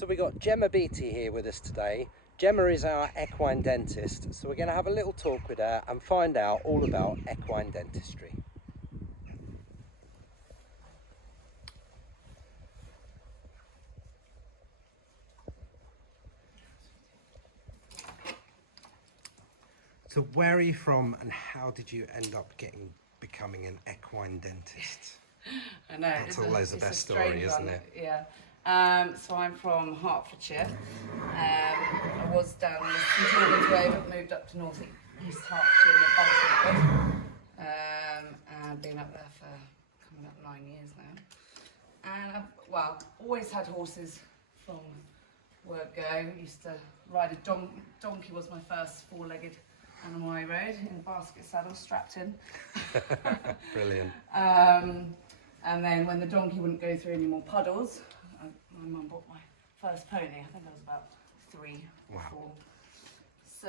So we got Gemma Beattie here with us today. Gemma is our equine dentist, so we're going to have a little talk with her and find out all about equine dentistry. So where are you from and how did you end up becoming an equine dentist? I know. That's always the best story, isn't it? Yeah. So I'm from Hertfordshire. I was down in St Albans way, but moved up to North East Hertfordshire near Buntingford. And been up there for coming up 9 years now. And I've, always had horses from word go. Used to ride a donkey was my first four-legged animal I rode in a basket saddle strapped in. Brilliant. And then when the donkey wouldn't go through any more puddles, my mum bought my first pony. I think I was about 3 or 4. So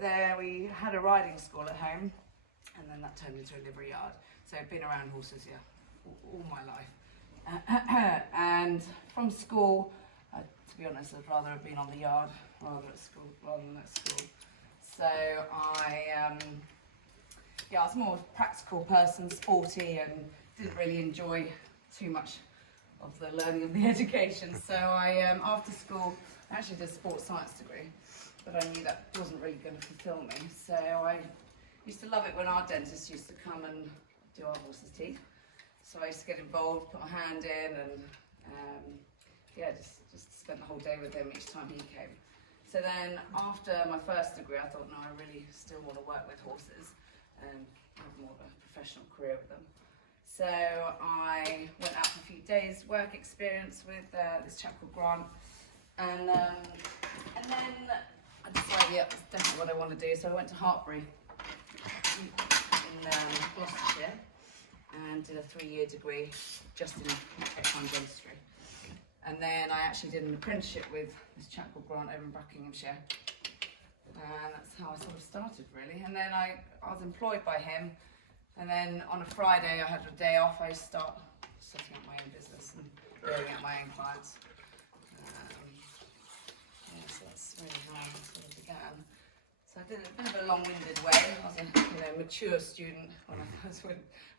there we had a riding school at home, and then that turned into a livery yard. So I've been around horses, all my life. And from school, to be honest, I'd rather have been on the yard rather than at school. So I was more of a practical person, sporty, and didn't really enjoy too much of the learning of the education. So I, after school, I actually did a sports science degree, but I knew that wasn't really going to fulfill me. So I used to love it when our dentist used to come and do our horses' teeth. So I used to get involved, put my hand in, and just spent the whole day with him each time he came. So then after my first degree, I thought, no, I really still want to work with horses and have more of a professional career with them. So I went out for a few days work experience with this chap called Grant, and then I decided, that's definitely what I want to do. So I went to Hartbury in Gloucestershire and did a 3-year degree just in equine dentistry. And then I actually did an apprenticeship with this chap called Grant over in Buckinghamshire. And that's how I sort of started, really. And then I was employed by him. And then on a Friday, I had a day off. I start setting up my own business and building out my own clients. So that's really how I sort of began. So I did a bit of a long-winded way. I was a mature student when I first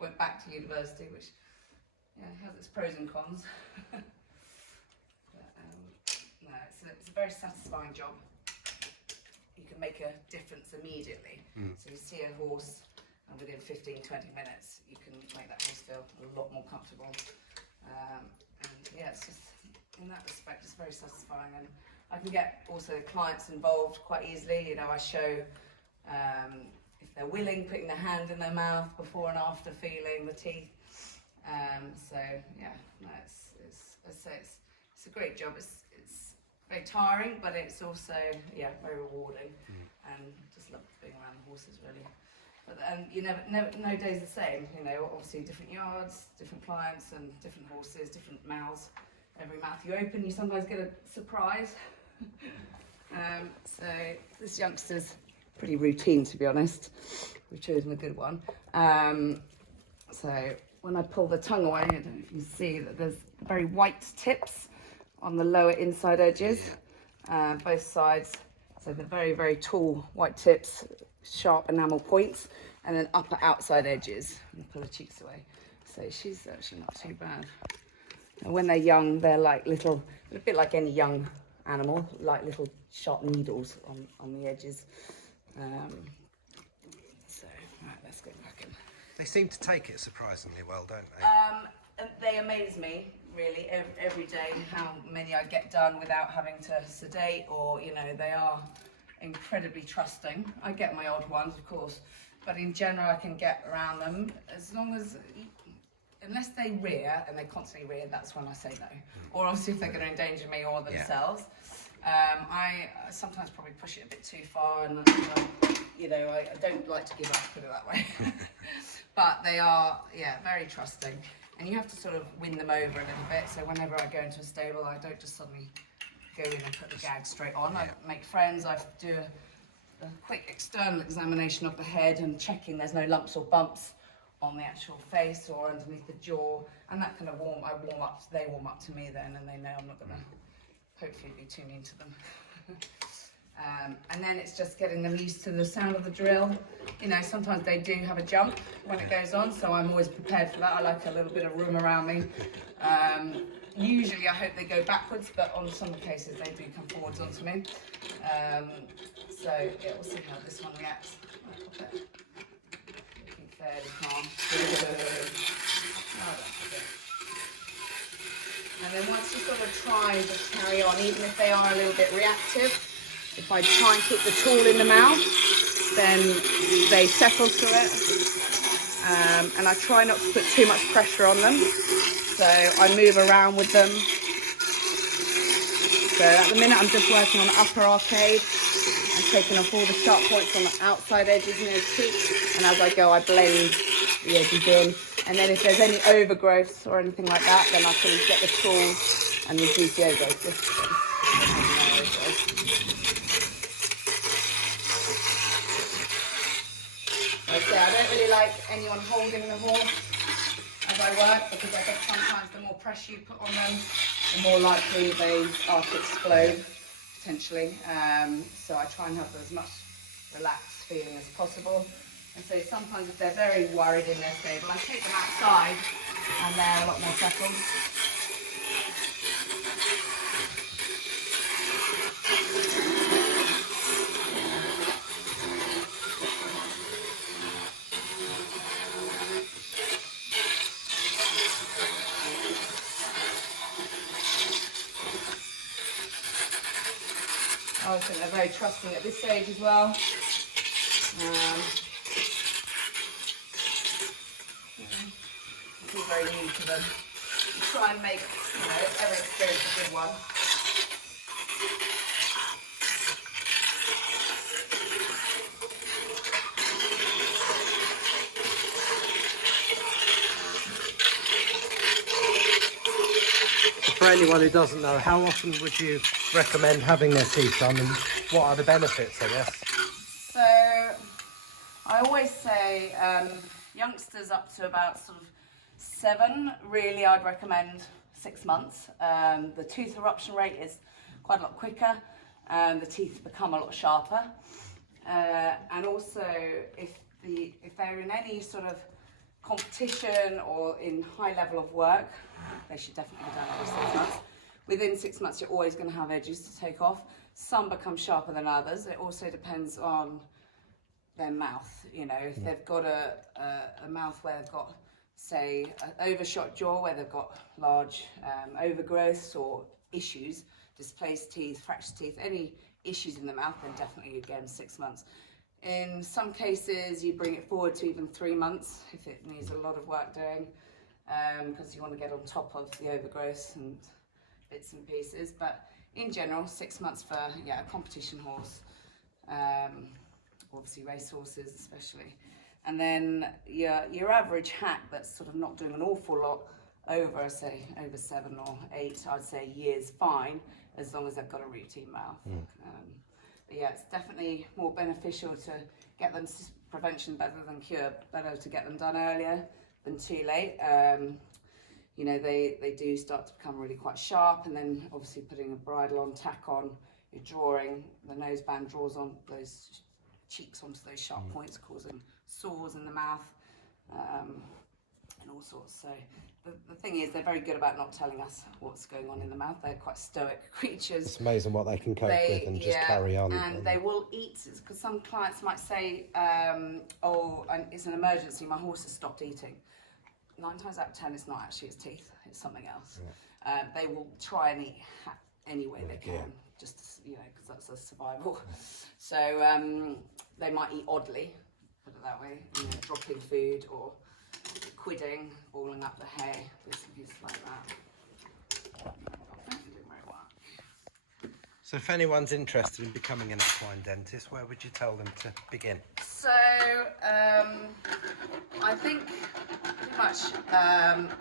went back to university, which has its pros and cons. It's a very satisfying job. You can make a difference immediately. So you see a horse, and within 15-20 minutes, you can make that horse feel a lot more comfortable. It's just, in that respect, it's very satisfying. And I can get also the clients involved quite easily. I show, if they're willing, putting their hand in their mouth before and after feeling the teeth. It's a great job. It's very tiring, but it's also very rewarding, and just love being around the horses, really. But you never no day's the same. Obviously different yards, different clients, and different horses, different mouths. Every mouth you open, you sometimes get a surprise. So this youngster's pretty routine, to be honest. We've chosen a good one. So when I pull the tongue away, I don't know if you see that there's very white tips on the lower inside edges, both sides. So the very, very tall white tips, sharp enamel points, and then upper outside edges. And pull the cheeks away. So she's actually not too bad. And when they're young, they're like little, a bit like any young animal, like little sharp needles on the edges. Right, let's get back in. They seem to take it surprisingly well, don't they? They amaze me, really, every day, how many I get done without having to sedate, or, they are incredibly trusting. I get my odd ones, of course, but in general I can get around them as long as, unless they rear, and they constantly rear, that's when I say no. Or obviously if they're going to endanger me or themselves. I sometimes probably push it a bit too far, and I don't like to give up, put it that way. But they are, very trusting. And you have to sort of win them over a little bit. So whenever I go into a stable, I don't just suddenly go in and put the gag straight on. I make friends. I do a quick external examination of the head and checking there's no lumps or bumps on the actual face or underneath the jaw. And that kind of they warm up to me then, and they know I'm not going to hopefully be tuning to them. And then it's just getting them used to the sound of the drill. You know, sometimes they do have a jump when it goes on, so I'm always prepared for that. I like a little bit of room around me. Usually I hope they go backwards, but on some cases they do come forwards onto me. So yeah, we'll see how this one reacts. Looking fairly calm. And then once you sort of try and just carry on, even if they are a little bit reactive, if I try and keep the tool in the mouth, then they settle to it. And I try not to put too much pressure on them. So I move around with them. So at the minute I'm just working on the upper arcade and taking off all the sharp points on the outside edges near his teeth. And as I go, I blend the edges in. And then if there's any overgrowths or anything like that, then I can get the tool and reduce the overgrowth. Like I say, I don't really like anyone holding the horse as I work, because I think sometimes the more pressure you put on them, the more likely they are to explode, potentially. So I try and have as much relaxed feeling as possible. And so sometimes if they're very worried in their stable, I take them outside and they're a lot more settled. I think they're very trusting at this stage as well. It's all very new to them. You try and make, every experience a good one. For anyone who doesn't know, how often would you recommend having their teeth done, and what are the benefits, I guess? So I always say youngsters up to about sort of 7, really I'd recommend 6 months. The tooth eruption rate is quite a lot quicker, the teeth become a lot sharper, and also if they're in any sort of competition or in high level of work, they should definitely be done every 6 months. Within 6 months, you're always going to have edges to take off. Some become sharper than others. It also depends on their mouth. If they've got a mouth where they've got, say, an overshot jaw, where they've got large overgrowths or issues, displaced teeth, fractured teeth, any issues in the mouth, then definitely again 6 months. In some cases, you bring it forward to even 3 months if it needs a lot of work doing, because you want to get on top of the overgrowth and bits and pieces. But in general, 6 months for a competition horse, obviously race horses especially. And then your average hack that's sort of not doing an awful lot over 7 or 8, I'd say a year's fine, as long as they've got a routine mouth. But yeah, it's definitely more beneficial to get them prevention better than cure, better to get them done earlier than too late. They do start to become really quite sharp, and then obviously putting a bridle on, tack on, you're drawing, the nose band draws on those cheeks onto those sharp points, causing sores in the mouth, and all sorts. So the thing is, they're very good about not telling us what's going on in the mouth. They're quite stoic creatures. It's amazing what they can cope with and just carry on. And they will eat, because some clients might say, it's an emergency, my horse has stopped eating. 9 times out of 10, it's not actually its teeth, it's something else. They will try and eat any way they can, just, because that's a survival. So they might eat oddly, put it that way, dropping food or quidding, balling up the hay, bits and pieces like that. So if anyone's interested in becoming an equine dentist, where would you tell them to begin? So I think pretty much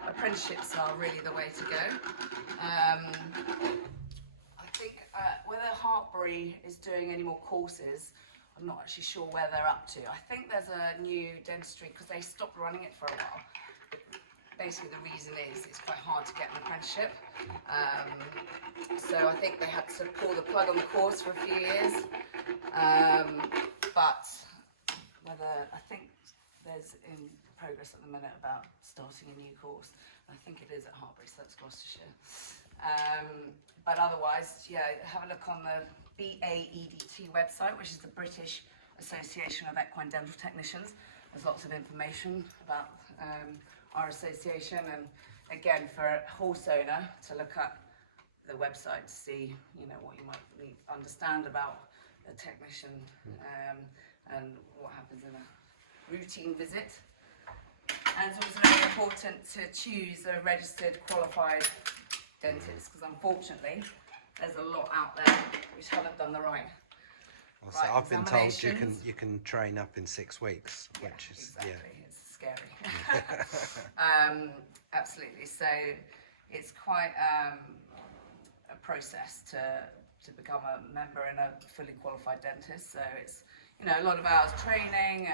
apprenticeships are really the way to go. I think whether Hartbury is doing any more courses, I'm not actually sure where they're up to. I think there's a new dentistry, because they stopped running it for a while. basically the reason is it's quite hard to get an apprenticeship. So I think they had to pull the plug on the course for a few years. But I think there's in progress at the minute about starting a new course. I think it is at Harbury, so that's Gloucestershire. But otherwise, yeah, have a look on the BAEDT website, which is the British Association of Equine Dental Technicians. There's lots of information about our association, and again, for a horse owner to look at the website to see, what you might need to understand about a technician and what happens in a routine visit. And it's also very important to choose a registered qualified dentist, because unfortunately there's a lot out there which haven't done the right. So I've been told you can train up in 6 weeks, which is exactly. It's scary. Absolutely. So it's quite a process to become a member and a fully qualified dentist. So it's a lot of hours training,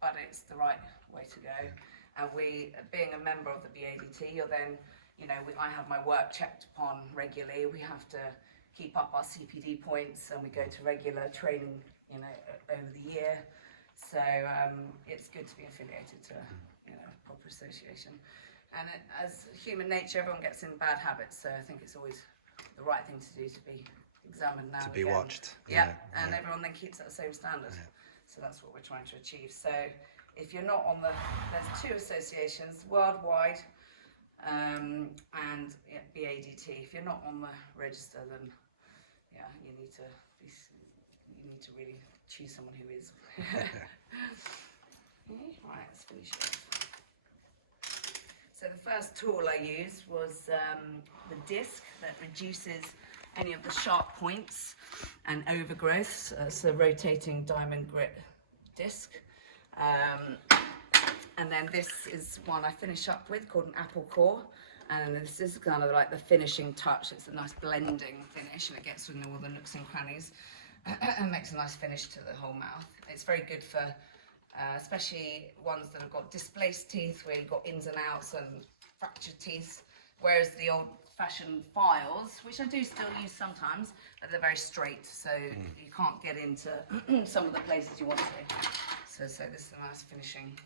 but it's the right way to go. And we, being a member of the BADT, you're then, I have my work checked upon regularly. We have to keep up our CPD points, and we go to regular training, over the year. So it's good to be affiliated to, a proper association. And as human nature, everyone gets in bad habits. So I think it's always the right thing to do to be examined now. To be watched. And everyone then keeps at the same standard. So that's what we're trying to achieve. So if you're not on there's 2 associations worldwide, and BADT. If you're not on the register, then you need to really choose someone who is. Right, let's finish it. So the first tool I used was the disc that reduces any of the sharp points and overgrowths. It's a rotating diamond grit disc. And then this is one I finish up with called an apple core. And this is kind of like the finishing touch. It's a nice blending finish, and it gets in all the nooks and crannies and makes a nice finish to the whole mouth. It's very good for especially ones that have got displaced teeth, where you've got ins and outs and fractured teeth, whereas the old-fashioned files, which I do still use sometimes, but they're very straight, so you can't get into some of the places you want to. So this is a nice finishing